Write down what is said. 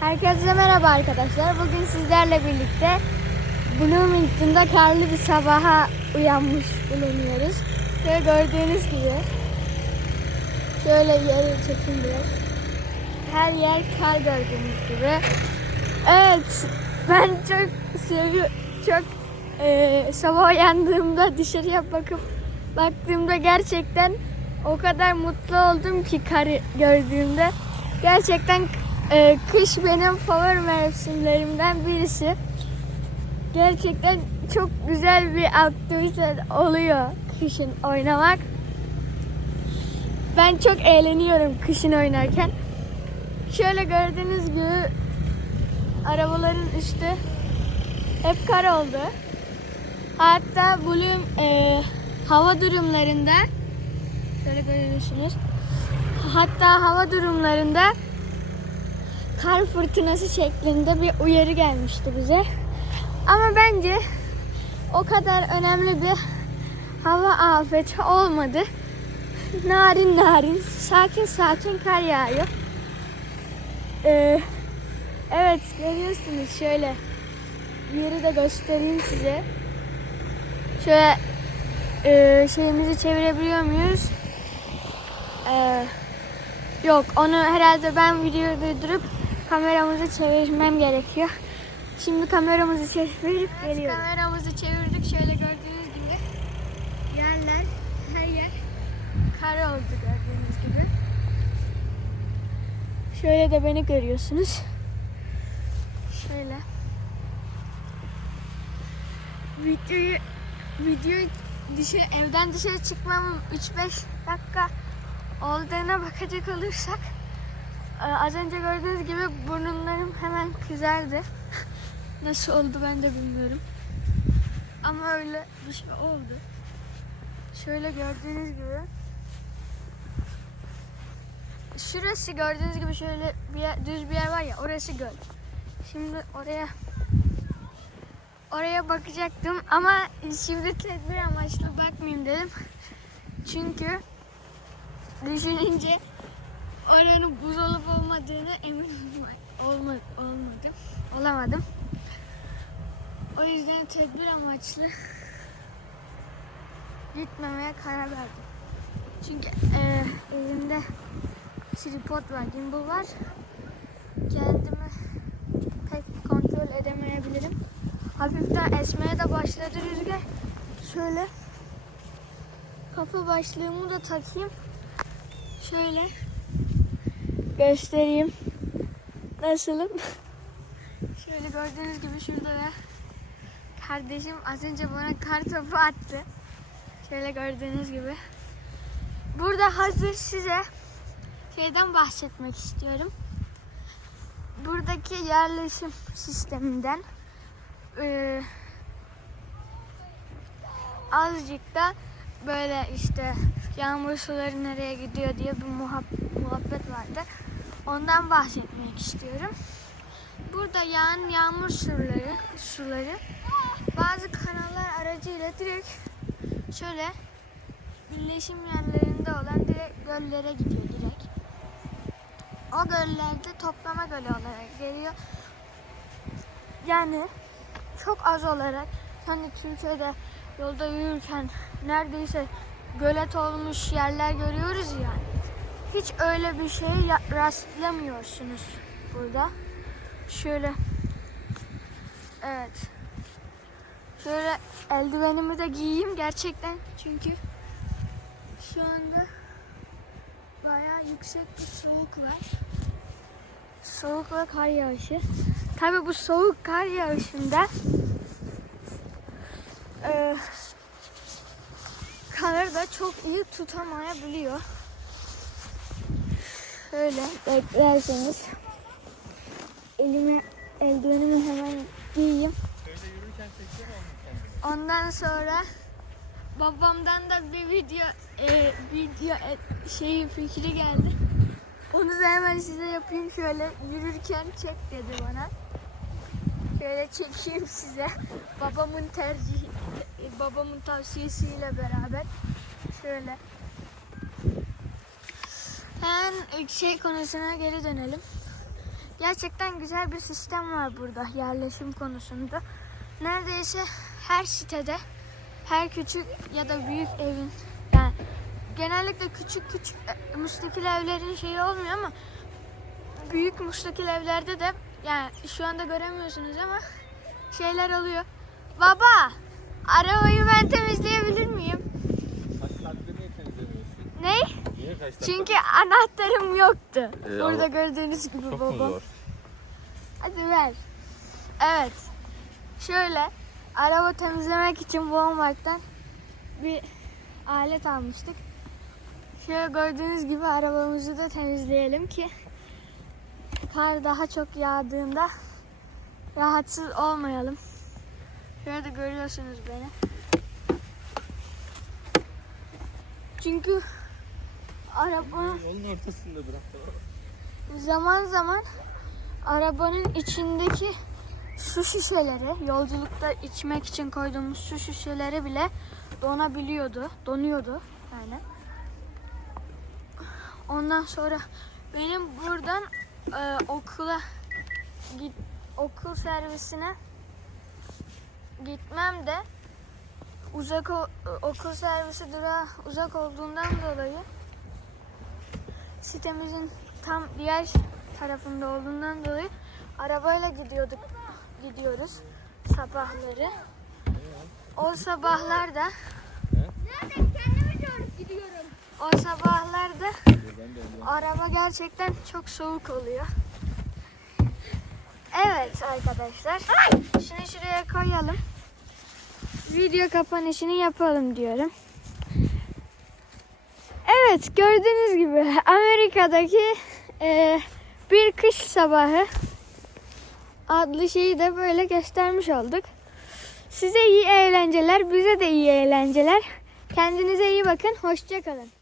Herkese merhaba arkadaşlar. Bugün sizlerle birlikte Bloomington'da karlı bir sabaha uyanmış bulunuyoruz. Şöyle gördüğünüz gibi şöyle yeri çekin biraz. Her yer kar gördüğünüz gibi. Evet, ben çok seviyorum. Çok eee sabah uyandığımda dışarıya bakıp baktığımda gerçekten o kadar mutlu oldum ki karı gördüğümde. Gerçekten eee, kış benim favori mevsimlerimden birisi. Gerçekten çok güzel bir aktivite oluyor kışın oynamak. Ben çok eğleniyorum kışın oynarken. Şöyle gördüğünüz gibi arabaların üstü hep kar oldu. Hatta Bloom e, hava durumlarında şöyle görüyorsunuz. Hatta hava durumlarında kar fırtınası şeklinde bir uyarı gelmişti bize. Ama bence o kadar önemli bir hava afeti olmadı. Narin narin, sakin sakin kar yağıyor. Ee, evet görüyorsunuz şöyle yeri de göstereyim size. Şöyle e, şeyimizi çevirebiliyor muyuz? Ee, yok onu herhalde ben videoyu durdurup kameramızı çevirmem gerekiyor. Şimdi kameramızı çevirip geliyoruz. Kameramızı çevirdik şöyle gördüğünüz gibi. Yerler, her yer kar oldu gördüğünüz gibi. Şöyle de beni görüyorsunuz. Şöyle. Videoyu videoyu dışarı evden dışarı çıkmam 3-5 dakika olduğuna bakacak olursak az önce gördüğünüz gibi burnumlarım hemen kızardı. Nasıl oldu ben de bilmiyorum. Ama öyle bir şey oldu. Şöyle gördüğünüz gibi Şurası gördüğünüz gibi şöyle bir yer, düz bir yer var ya orası göl. Şimdi oraya oraya bakacaktım ama şimdi tedbir amaçlı bakmayayım dedim. Çünkü düşününce oranın buz olup olmadığını emin olma- olma, olmadım. Olamadım. O yüzden tedbir amaçlı gitmemeye karar verdim. Çünkü eee elimde tripod var, gimbal var. Kendimi pek kontrol edemeyebilirim. Hafiften esmeye de başladı rüzgar. Şöyle kafa başlığımı da takayım. Şöyle göstereyim. Nasılım? Şöyle gördüğünüz gibi şurada da kardeşim az önce bana kar topu attı. Şöyle gördüğünüz gibi. Burada hazır size şeyden bahsetmek istiyorum. Buradaki yerleşim sisteminden eee, azıcık da böyle işte yağmur suları nereye gidiyor diye bir muhab- muhabbet vardı. Ondan bahsetmek istiyorum. Burada yağan yağmur suları, suları bazı kanallar aracıyla direkt şöyle birleşim yerlerinde olan direkt göllere gidiyor direkt. O göllerde toplama gölü olarak geliyor. Yani çok az olarak hani Türkiye'de yolda yürürken neredeyse gölet olmuş yerler görüyoruz ya. Hiç öyle bir şeye ya- rastlamıyorsunuz burada. Şöyle Evet. Şöyle eldivenimi de giyeyim gerçekten çünkü şu anda bayağı yüksek bir soğuk var. Soğuk ve kar yağışı. Tabii bu soğuk kar yağışında e, karı da çok iyi tutamayabiliyor. Şöyle beklerseniz elime eldivenimi hemen giyeyim. Ondan sonra babamdan da bir video e, video e, şeyi fikri geldi. Onu da hemen size yapayım şöyle yürürken çek dedi bana. Şöyle çekeyim size. Babamın tercihi, babamın tavsiyesiyle beraber. Şöyle. Hemen şey konusuna geri dönelim. Gerçekten güzel bir sistem var burada yerleşim konusunda. Neredeyse her sitede, her küçük ya da büyük evin yani genellikle küçük küçük e, müstakil evlerin şeyi olmuyor ama büyük müstakil evlerde de yani şu anda göremiyorsunuz ama şeyler oluyor. Baba, arabayı ben temizleyebilir miyim? Kaç? Çünkü anahtarım yoktu. Ee, Burada ama- gördüğünüz gibi Çok mu baba. zor? Hadi ver. Evet. Şöyle araba temizlemek için Walmart'tan bir alet almıştık. Şöyle gördüğünüz gibi arabamızı da temizleyelim ki kar daha çok yağdığında rahatsız olmayalım. Şöyle de görüyorsunuz beni. Çünkü arabanın Yolun ortasında bırak. Zaman zaman arabanın içindeki su şişeleri, yolculukta içmek için koyduğumuz su şişeleri bile donabiliyordu, donuyordu yani. Ondan sonra benim buradan e, okula git okul servisine gitmem de uzak o- okul servisi durağı uzak olduğundan dolayı sitemizin tam diğer tarafında olduğundan dolayı arabayla gidiyorduk gidiyoruz sabahları. O doğru gidiyorum. o sabahlarda araba gerçekten çok soğuk oluyor. Evet arkadaşlar. Şunu şuraya koyalım. Video kapanışını yapalım diyorum. Evet gördüğünüz gibi Amerika'daki e, bir kış sabahı adlı şeyi de böyle göstermiş olduk. Size iyi eğlenceler, bize de iyi eğlenceler. Kendinize iyi bakın, hoşça kalın.